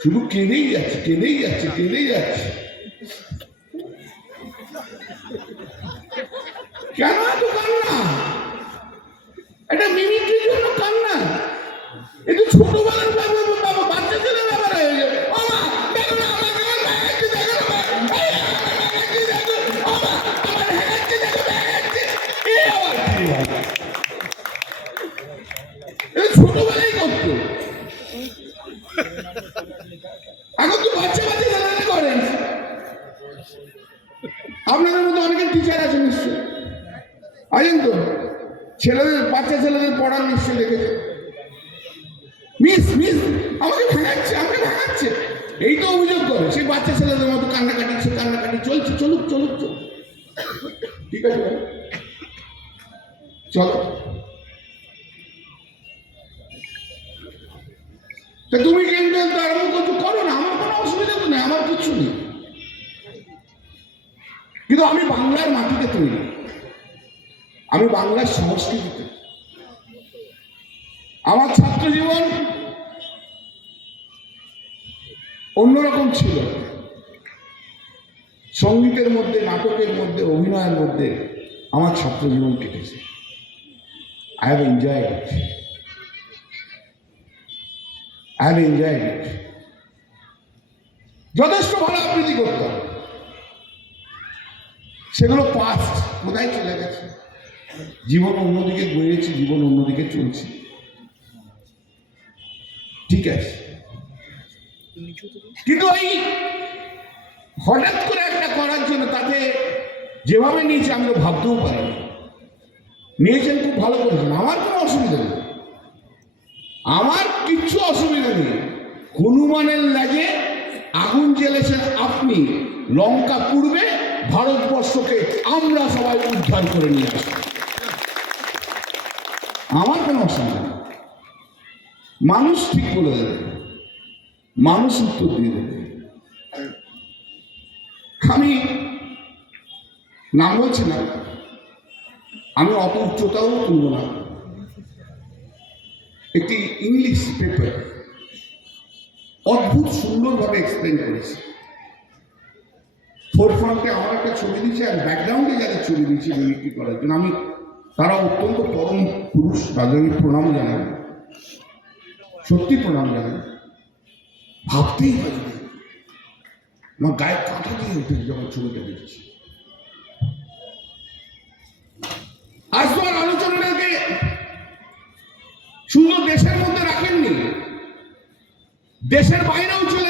শুধু কেঁদেই যাচ্ছে কেঁদেই যাচ্ছে কেঁদেই যাচ্ছে। কেন এত কান্না? এটা মিমিক্রির জন্য কান্না। তো ছোটবেলার আপনাদের মধ্যে অনেকের টিচার আছে নিশ্চয় আছেন তো? ছেলেদের, বাচ্চা ছেলেদের পড়ার নিশ্চয় দেখেছে। মিস মিস আমাকে ভাঙাচ্ছে আমাকে ভাঙাচ্ছে। এই তো অভিযোগ করে, সেই বাচ্চা ছেলেদের মতো কান্নাকাটি সে কান্নাকাটি চলছে, চলুক চলুক চলুক। ঠিক আছে চলো। তা তুমি কিন্তু আমি বাংলার মাটিতে তৈরি। আমি বাংলার সংস্কৃতিতে। আমার ছাত্র জীবন অন্যরকম ছিল। সঙ্গীতের মধ্যে, নাটকের মধ্যে, অভিনয়ের মধ্যে আমার ছাত্র জীবন কেটেছে। I have enjoyed it I have enjoyed it যথেষ্ট ভালো আবৃত্তি করতাম। সেগুলো পাস্ট কোথায় চলে গেছে? জীবন অন্যদিকে গড়িয়েছি জীবন অন্যদিকে চলছে। ঠিক আছে। কিন্তু এই হঠাৎ করে একটা করার জন্য তাকে যেভাবে নিয়েছে, আমরা ভাবতেও পারি নিয়েছেন খুব ভালো করেছেন আমার কোনো অসুবিধা নেই। আমার কিচ্ছু অসুবিধা নেই। হনুমানের লাগে আগুন জ্বেলেছেন আপনি। লঙ্কা পূর্বে ভারতবর্ষকে আমরা সবাই উদ্ধার করে নিয়ে আসি আমার কোনো অসুবিধা নেই। মানুষ ঠিক বলে দেবে। মানুষ উত্তর দিয়ে দেবে। আমি নাম বলছি না। আমি অত উচ্চতাও তুলব না। একটি ইংলিশ পেপার অদ্ভুত সুন্দরভাবে এক্সপ্লেন করেছে। ফোর আমার একটা ছবি দিয়েছে আর ব্যাকগ্রাউন্ডে যাদের ছবি দিয়েছে মিমিক্রি করার জন্য আমি তারা অত্যন্ত পরম পুরুষ তাদের আমি প্রণাম জানাই। সত্যি প্রণাম জানাই। ভাবতেই পারি আমার গায়ে কাঁটা দিয়ে উঠেছে যখন ছবিটা দেখছি। আজ তো আর আলোচনাটাকে শুধু দেশের মধ্যে রাখেননি, দেশের বাইরেও চলে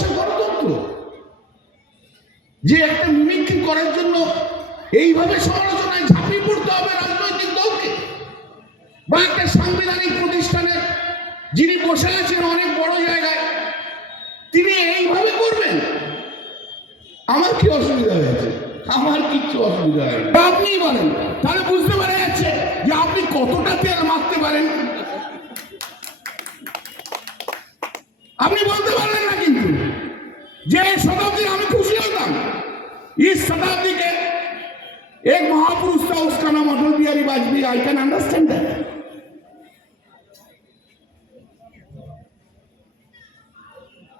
ভারতবর্ষের গণতন্ত্র। যে একটা মিমিক্রি করার জন্য এইভাবে সমালোচনায় ঝাঁপিয়ে পড়তে হবে রাজনৈতিক দলকে। বা একটা সাংবিধানিক প্রতিষ্ঠানের যিনি বসে আছেন অনেক বড় জায়গায়, তিনি এইভাবে করবেন? আমার কি অসুবিধা হয়েছে? আমার কিচ্ছু অসুবিধা হয়নি। আপনিই বলেন। তাহলে বুঝতে পারা যাচ্ছে যে আপনি কতটা তেল মারতে পারেন। আপনি বলতে পারলেন না কিন্তু যে এই शताब्दी আমি খুশি হতাম इस शताब्दी के एक महापुरुष था उसका नाम Atal Bihari Vajpayee I can understand that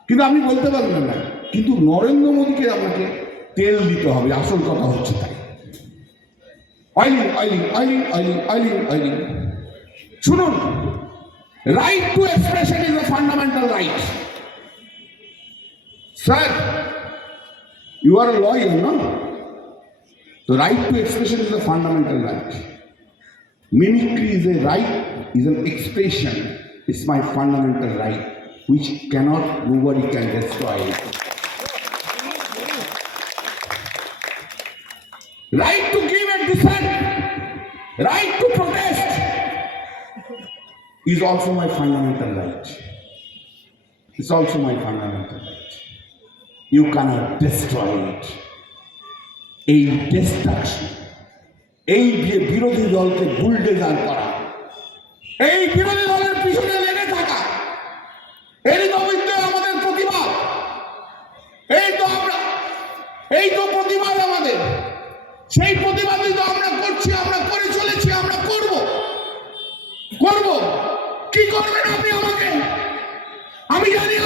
কিন্তু আপনি বলতে পারবেন না কিন্তু নরেন্দ্র মোদীকে আপনাকে তেল দিতে হবে আসল কথা হচ্ছে তাই oiling oiling oiling oiling oiling oiling শুনুন right to expression is a fundamental right Sir, you are a lawyer, no? The right to expression is a fundamental right. Mimicry is a right, is an expression. It's my fundamental right, which cannot, nobody can destroy. Right to give and dissent, right to protest is also my fundamental right. It's also my fundamental right. you cannot destroy it. এই destruction এই যে বিরোধী দলকে bulldozer করা, এই বিরোধী দলের পিছনে লেগে থাকা, এই নবীনদের আমাদের প্রতিবাদ। এই তো আমরা, এই তো প্রতিবাদ আমাদের। সেই প্রতিবাদই তো আমরা করছি, আমরা করে চলেছি, আমরা করব। করব। কি করবেন আপনি আমাকে? আমি জানি